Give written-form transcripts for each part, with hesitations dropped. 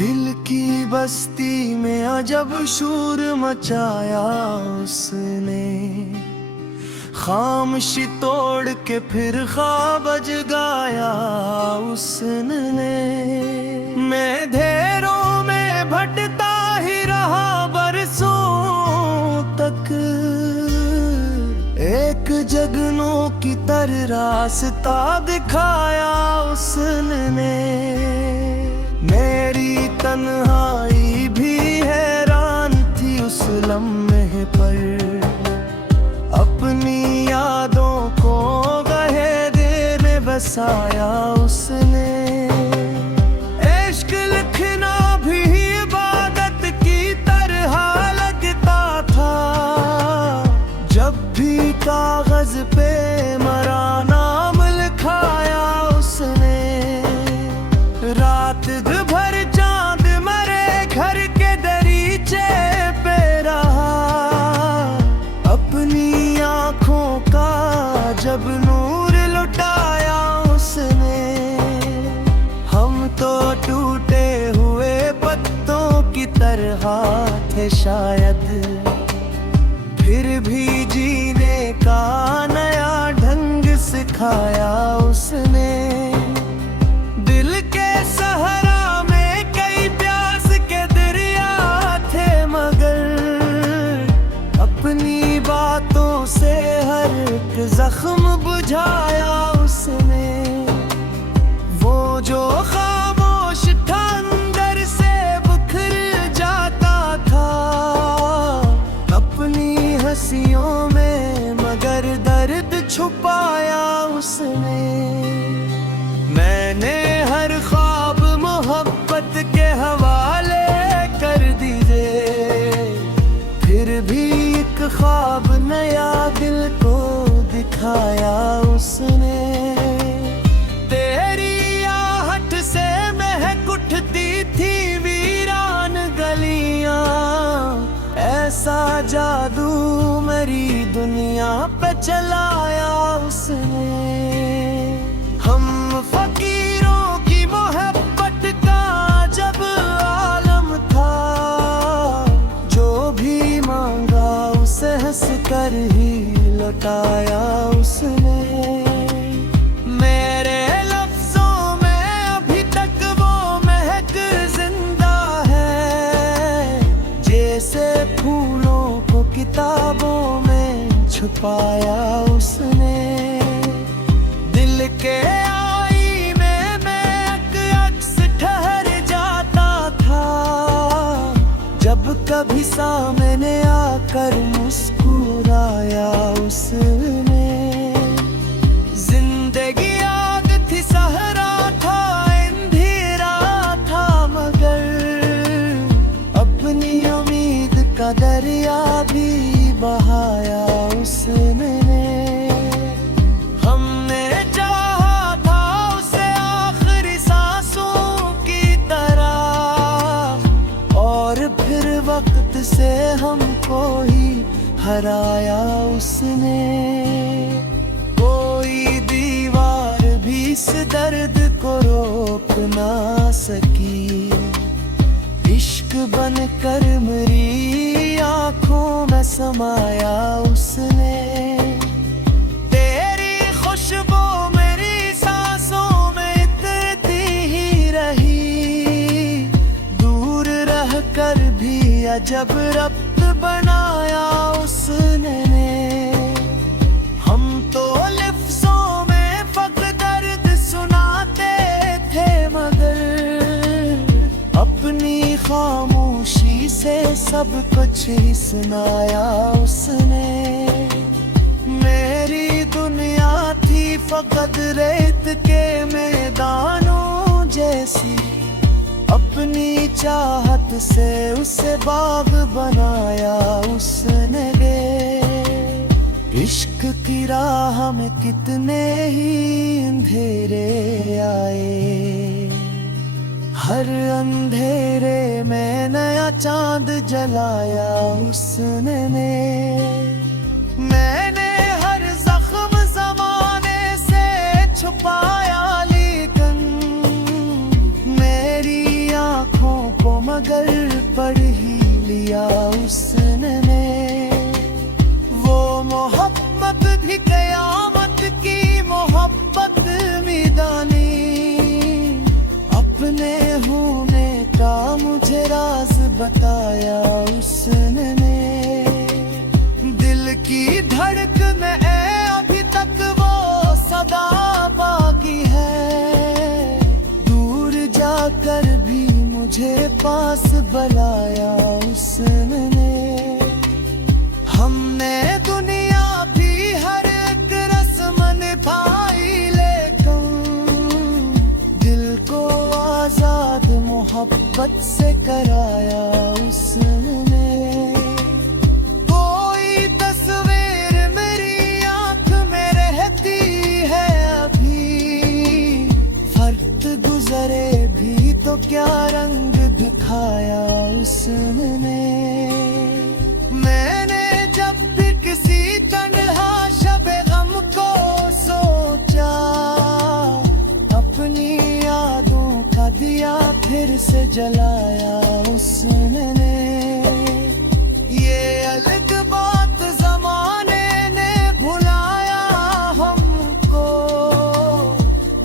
दिल की बस्ती में अजब शूर मचाया उसने, खामोशी तोड़ के फिर ख्वाब जगाया उसने। मैं अंधेरों में भटकता ही रहा बरसों तक, एक जगनों की तरह रास्ता दिखाया उसने। मेरी तन्हाई भी हैरान थी उस लम्हे पर, अपनी यादों को गहरे में बसाया उसने। इश्क लिखना भी इबादत की तरह लगता था, जब भी कागज पे मरा नाम लिखाया उसने। रात भर चांद मरे घर के दरीचे पे रहा, अपनी आँखों का जब नूर लुटाया उसने। हम तो टूटे हुए पत्तों की तरह थे शायद, फिर भी जीने का नया ढंग सिखाया उसने। दिल के सहरा में कई प्यास के दरिया थे, मगर अपनी बातों से हर एक जख्म बुझाया उसने। वो जो खामोश था अंदर से बिखर जाता था, अपनी हंसियों में मगर दर्द छुपाया उसने। मैंने हर ख्वाब मोहब्बत के हवाले कर दिए, फिर भी एक ख्वाब नया दिल को दिखाया उसने। तेरी आहट से महक उठती थी वीरान गलियां, ऐसा जादू मेरी दुनिया पे चलाया उसने। हम फकीरों की मोहब्बत का जब आलम था, जो भी मांगा उसे हंस कर ही लौटाया उसने। मेरे लफ्जों में अभी तक वो महक जिंदा है, जैसे फूलों को किताबों में छुपाया उसने। दिल के आईने में एक अक्स ठहर जाता था, जब कभी सामने आकर मुस्कुराया उसने। जिंदगी आग थी, सहरा था, अंधेरा था, मगर अपनी उम्मीद का दरिया भी बहाया उसने। हमने चाहा था उसे आखिरी सांसों की तरह, और फिर वक्त से हमको ही हराया उसने। कोई दीवार भी इस दर्द को रोक ना सकी, इश्क बनकर मेरी आंखों में समाया उसने। तेरी खुशबू मेरी सांसों में इतनी ही रही, दूर रह कर भी अजब रब्त बनाया उसने। हम तो लफ्जों में फक़्त दर्द सुनाते थे, मगर अपनी खामोशी से सब कुछ ही सुनाया उसने। मेरी दुनिया थी फक़्त रेत के मैदानों जैसी, अपनी चाहत से उसे बाग बनाया उसने। इश्क की राह में कितने ही अंधेरे आए, हर अंधेरे में नया चांद जलाया उसने। मैंने हर जख्म ज़माने से छुपाया, लेकिन मेरी आँखों मुझे पास बुलाया उसने। हमने दुनिया भी हर एक रस्म निभाई, लेकिन दिल को आजाद मोहब्बत से कराया उसने। कोई तस्वीर मेरी आंख में रहती है अभी, फर्क गुजरे भी तो क्या रंग दिखाया उसने। मैंने जब भी किसी तन्हा शबे गम को सोचा, अपनी यादों का दिया फिर से जलाया उसने। ये अलग बात जमाने ने भुलाया हमको,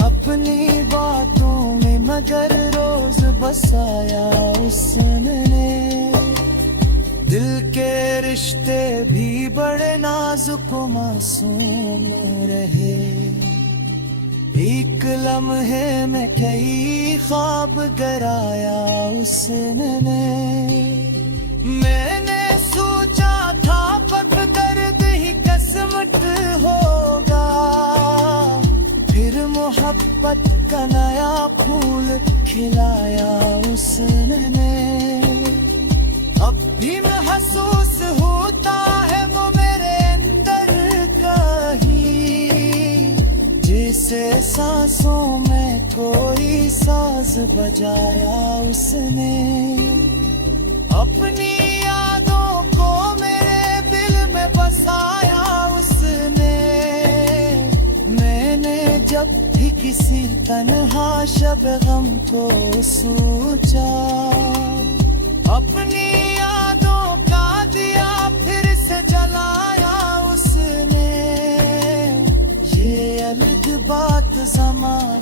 अपनी बातों में मगर रोज बसाया उसने। दिल के रिश्ते भी बड़े नाजुक मासूम रहे, एक लम्हे में कई ख्वाब गराया उसने। मैंने सोचा था पक दर्द ही किस्मत होगा, फिर मोहब्बत का नया फूल खिलाया उसने। अब भी महसूस होता है वो मेरे अंदर का ही, जैसे सांसों में कोई साज बजाया उसने। अपनी यादों को मेरे दिल में बसाया उसने। मैंने जब भी किसी तन्हा शब गम को सोचा, अपनी यादों का दिया फिर से जलाया उसने। ये अलग बात ज़माने